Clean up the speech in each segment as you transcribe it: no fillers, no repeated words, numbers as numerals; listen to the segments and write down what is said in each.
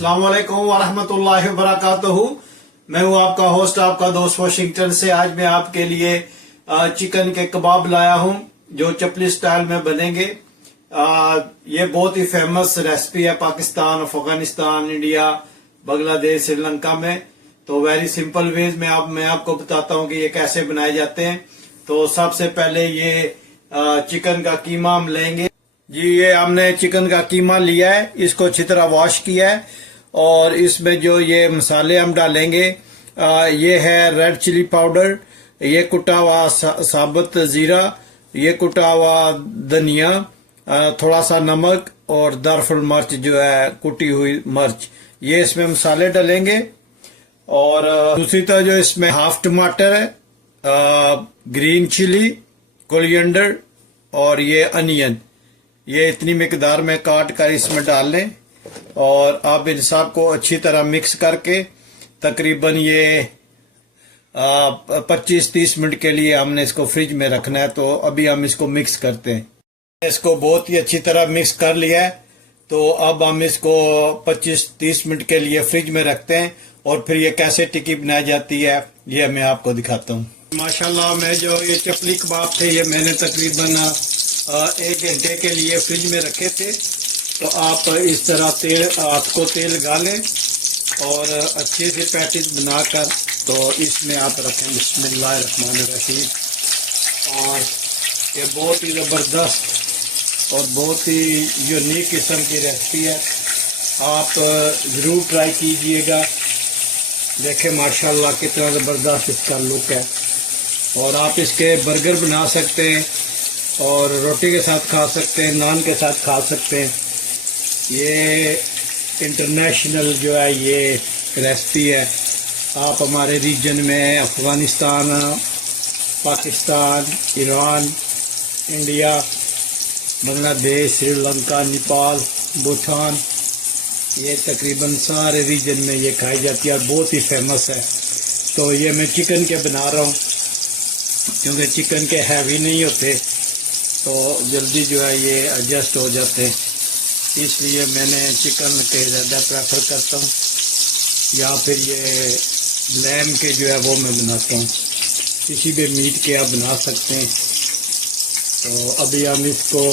अस्सलाम वालेकुम वरहमतुल्लाहि वबरकातुहू। मैं हूं आपका होस्ट, आपका दोस्त वाशिंगटन से। आज मैं आपके लिए चिकन के कबाब लाया हूं जो चपली स्टाइल में बनेंगे। ये बहुत ही फेमस रेसिपी है पाकिस्तान, अफगानिस्तान, इंडिया, बांग्लादेश, श्रीलंका में। तो वेरी सिंपल वेज में मैं आपको बताता हूं कि ये कैसे बनाए जाते हैं। तो सबसे पहले ये चिकन का कीमा हम लेंगे जी। ये हमने चिकन का कीमा लिया है, इसको अच्छी तरह वॉश किया है और इसमें जो ये मसाले हम डालेंगे ये है रेड चिली पाउडर, ये कुटा हुआ साबुत जीरा, ये कुटा हुआ धनिया, थोड़ा सा नमक और दारफुल मिर्च जो है कुटी हुई मिर्च, ये इसमें मसाले डालेंगे। और दूसरी तरफ जो इसमें हाफ टमाटर है, ग्रीन चिली, कोरिएंडर और ये अनियन, ये इतनी मिकदार में काट कर इसमें डाल लें। और आप इन सब को अच्छी तरह मिक्स करके तकरीबन ये 25-30 मिनट के लिए हमने इसको फ्रिज में रखना है। तो अभी हम इसको मिक्स करते हैं। इसको बहुत ही अच्छी तरह मिक्स कर लिया है। तो अब हम इसको 25-30 मिनट के लिए फ्रिज में रखते हैं और फिर ये कैसे टिक्की बनाई जाती है ये मैं आपको दिखाता हूँ। माशाल्लाह, मैं जो ये चपली कबाब थे ये मैंने तकरीबन 1 घंटे के लिए फ्रिज में रखे थे। तो आप इस तरह हाथ को तेल लगा लें और अच्छे से पैटीज बनाकर तो इसमें आप रखें। बिस्मिल्लाहिर्रहमानिर्रहीम। और ये बहुत ही ज़बरदस्त और बहुत ही यूनिक किस्म की रेसिपी है, आप ज़रूर ट्राई कीजिएगा। देखें माशाल्लाह कितना ज़बरदस्त इसका लुक है। और आप इसके बर्गर बना सकते हैं और रोटी के साथ खा सकते हैं, नान के साथ खा सकते हैं। ये इंटरनेशनल जो है ये रेसिपी है। आप हमारे रीजन में अफ़गानिस्तान, पाकिस्तान, ईरान, इंडिया, बांग्लादेश, श्रीलंका, नेपाल, भूटान, ये तकरीबन सारे रीजन में ये खाई जाती है और बहुत ही फेमस है। तो ये मैं चिकन के बना रहा हूँ क्योंकि चिकन के हैवी नहीं होते तो जल्दी जो है ये एडजस्ट हो जाते हैं, इसलिए मैंने चिकन के ज़्यादा प्रेफर करता हूँ या फिर ये लैम के जो है वो मैं बनाता हूँ। किसी भी मीट के आप बना सकते हैं। तो अभी हम इसको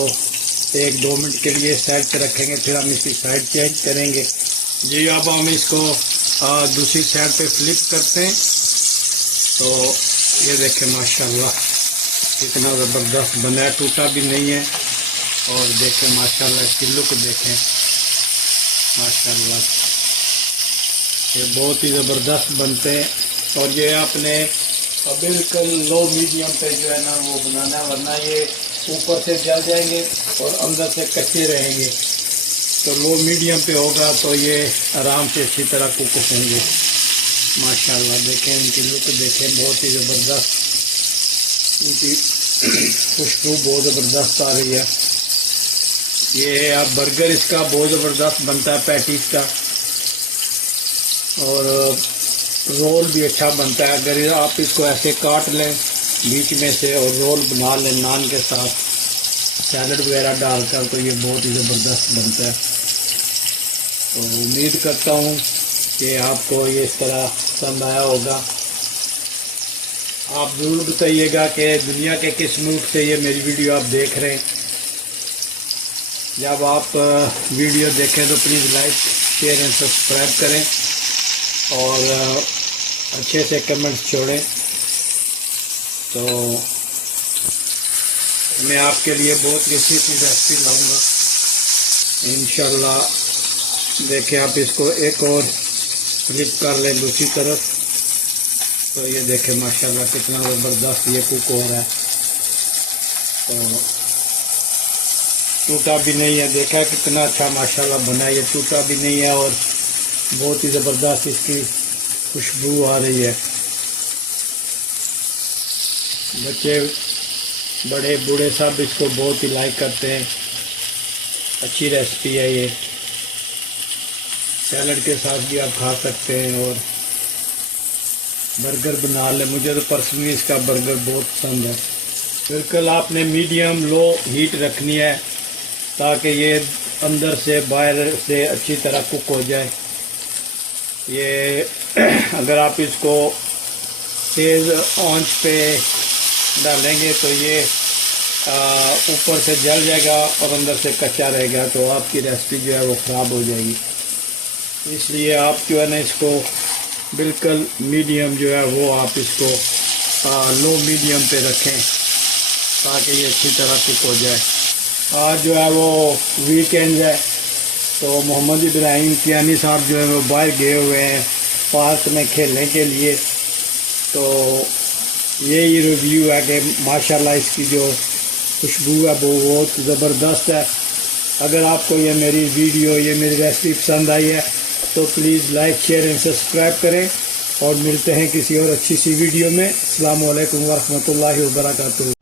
1-2 मिनट के लिए साइड पर रखेंगे, फिर हम इसकी साइड चेंज करेंगे जी। अब हम इसको दूसरी साइड पे फ्लिप करते हैं। तो ये देखें माशाल्लाह कितना ज़बरदस्त बना है, टूटा भी नहीं है। और देखें माशाल्लाह इसकी लुक देखें माशाल्लाह, ये बहुत ही ज़बरदस्त बनते हैं। और ये आपने बिल्कुल लो मीडियम पे जो है ना वो बनाना, वरना ये ऊपर से जल जाएंगे और अंदर से कच्चे रहेंगे। तो लो मीडियम पे होगा तो ये आराम से अच्छी तरह कुक होंगे। माशाल्लाह देखें इनकी लुक देखें, बहुत ही ज़बरदस्त, इनकी खुशबू बहुत ज़बरदस्त आ रही है। ये आप बर्गर इसका बहुत ज़बरदस्त बनता है पैटीज का, और रोल भी अच्छा बनता है। अगर आप इसको ऐसे काट लें बीच में से और रोल बना लें नान के साथ सैलड वगैरह डालकर, तो ये बहुत ही ज़बरदस्त बनता है। तो उम्मीद करता हूँ कि आपको ये इस तरह पसंद आया होगा। आप ज़रूर बताइएगा कि दुनिया के किस मुल्क से ये मेरी वीडियो आप देख रहे हैं। जब आप वीडियो देखें तो please like, share and subscribe करें और अच्छे से कमेंट्स छोड़ें। तो मैं आपके लिए बहुत अच्छी सी रेसिपी लाऊंगा इंशाल्लाह। देखें आप इसको एक और फ्लिप कर लें दूसरी तरफ, तो ये देखें माशाल्लाह कितना ज़बरदस्त ये कुक हो रहा है। तो टूटा भी नहीं है, देखा कितना अच्छा माशाल्लाह बना है, ये टूटा भी नहीं है और बहुत ही ज़बरदस्त इसकी खुशबू आ रही है। बच्चे बड़े बूढ़े सब इसको बहुत ही लाइक करते हैं। अच्छी रेसिपी है ये, सैलड के साथ भी आप खा सकते हैं और बर्गर बना लें। मुझे तो पर्सनली इसका बर्गर बहुत पसंद है। बिल्कुल आपने मीडियम लो हीट रखनी है ताकि ये अंदर से बाहर से अच्छी तरह कुक हो जाए। ये अगर आप इसको तेज़ आंच पे डालेंगे तो ये ऊपर से जल जाएगा और अंदर से कच्चा रहेगा, तो आपकी रेसिपी जो है वो ख़राब हो जाएगी। इसलिए आप जो है ना इसको बिल्कुल मीडियम जो है वो आप इसको लो मीडियम पे रखें ताकि ये अच्छी तरह कुक हो जाए। आज जो है वो वीकेंड है, तो मोहम्मद इब्राहिम कियानी साहब जो है वो बाहर गए हुए हैं पार्क में खेलने के लिए। तो यही रिव्यू है कि माशाल्लाह इसकी जो खुशबू है वो बहुत ज़बरदस्त है। अगर आपको ये मेरी वीडियो, ये मेरी रेसिपी पसंद आई है तो please like, share and subscribe करें और मिलते हैं किसी और अच्छी सी वीडियो में। अस्सलामु अलैकुम वरहमतुल्लाहि वबरकातुहू।